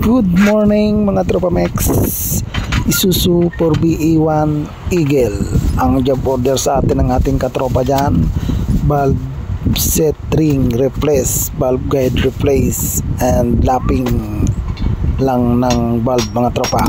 Good morning mga Tropa Mex. Isuzu 4BE1 Eagle. Ang job order sa atin ng ating katropa dyan, valve set ring replace, valve guide replace, and lapping lang ng valve mga tropa.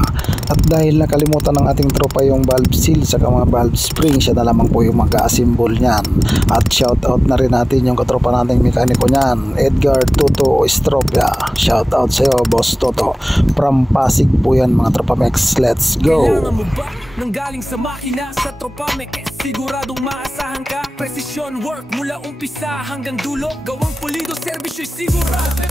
At dahil nakalimutan ng ating tropa yung valve seal sa mga valve spring, siya na lamang po yung mag-assemble niyan. At shout out na rin natin yung katropa nating mekaniko niyan, Edgar Toto Estropia. Shout out sa iyo, Boss Toto. From Pasig po yan mga Tropa Mex. Let's go. Kailangan mo ba nang galing sa makina sa Tropa Mex? Siguradong maasahan ka. Precision work mula umpisa hanggang dulo. Gawang pulido, servisyo'y sigurado.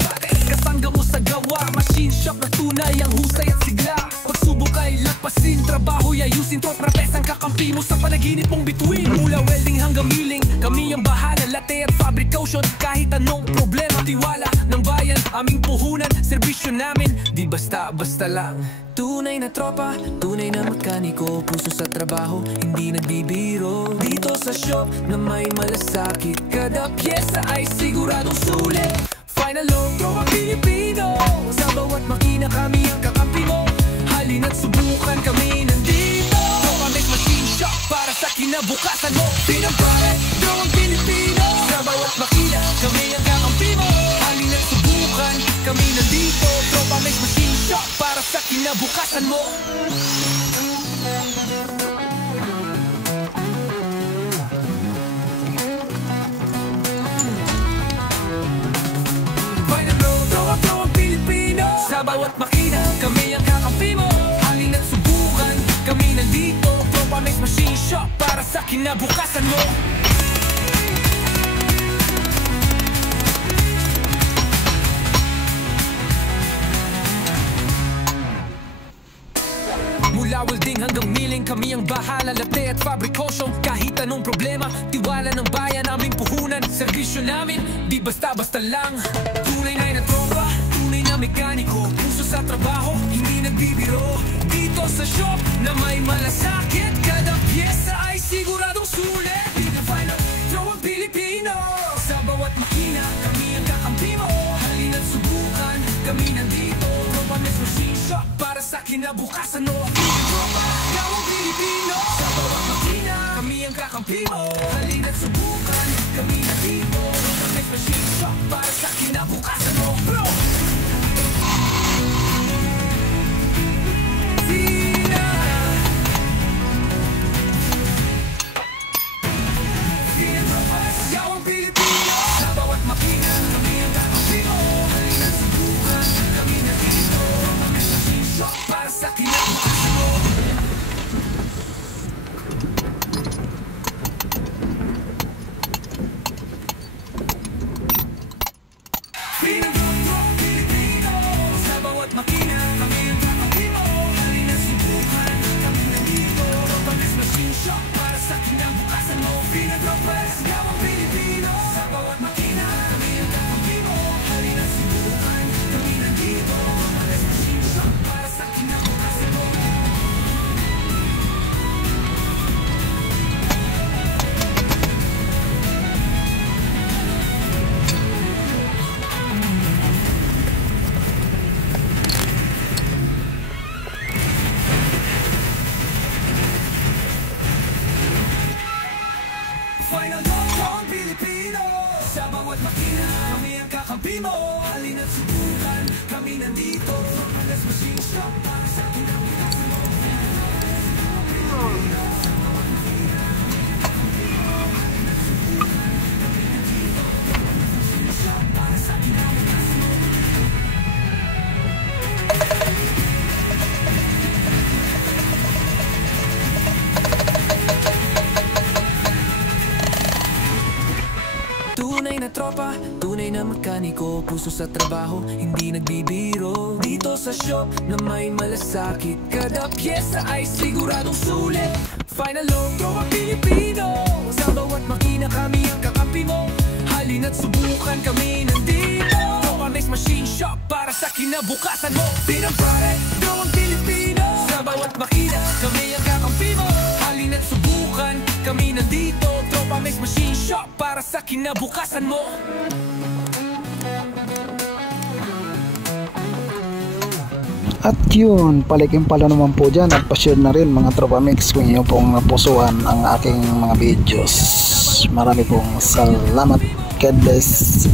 Kasangga mo sa gawa, machine shop na tunay ang husay at sigla. Pagsubok ay lagpasin, trabaho'y ayusin. Tropa Mex ang kakampi mo sa panaginip mong bituin. Mula welding hanggang milling, kami ang bahala. Latte at fabrication, kahit anong problema. Tiwala ng bayan, aming puhunan. Serbisyo namin, di basta-basta lang. Tunay na tropa, tunay na mekaniko. Puso sa trabaho, hindi nagbibiro. Dito sa shop na may malasakit, kada pyesa ay siguradong sulit. Final low, Tropa Pilipino. Sa bawat makina kami ang kakampi mo. Halina't subukan, kami nandito. Tropa Mex Machine Shop para sa kinabukasan mo. Pinampare, Tropa Pilipino. Sa bawat makina kami ang kakampi mo. Halina't subukan, kami nandito. Tropa Mex Machine Shop para sa kinabukasan mo. Sa bawat makina, kami ang kakampi mo. Halina't subukan, kami nandito. Tropa Mex Machine Shop para sa kinabukasan mo. Mula welding hanggang milling, kami ang bahala. Latte at fabrication, kahit anong problema. Tiwala ng bayan, aming puhunan. Servisyo namin, di basta-basta lang. Tunay na tropa, tunay na mekaniko. Puso sa trabaho, hindi nagbibiro. Dito sa shop na may malasakit, kada pyesa ay siguradong sulit. Pinafino, Tropa Pilipino. Sa bawat makina, kami ang kakampi mo. Halina't subukan, kami nandito. Tropa Mex Machine Shop para sa kinabukasan mo. Tropa, gawang Pilipino. Sa bawat makina, kami ang kakampi mo. Halina't subukan, kami nandito. Tropa Mex Machine Shop para sa kinabukasan mo. Bro! Final Tropa Pilipino. Sa bawat makina, kami ang kakampi mo. Halina't subukan, kami nandito. Tropa Mex Machine Shop para sa kinabukasan mo. Tunay na tropa, tunay na mekaniko. Puso sa trabaho, hindi nagbibiro. Dito sa shop na may malasakit, kada pyesa ay siguradong sulit. Final low, Tropa Pilipino. Sa bawat makina kami ang kakampi mo. Halina't subukan, kami nandito. Tropa Mex Machine Shop para sa kinabukasan mo. Pinampare, Tropa Pilipino. Sa bawat makina kami ang kakampi mo. Halina't subukan, kami nandito. Tropa Mex Machine Shop para sa kinabukasan mo. At yun, palikin pala naman po dyan at pa-share na rin mga Tropa Mix kung inyo pong napusuan ang aking mga videos. Marami pong salamat. God bless.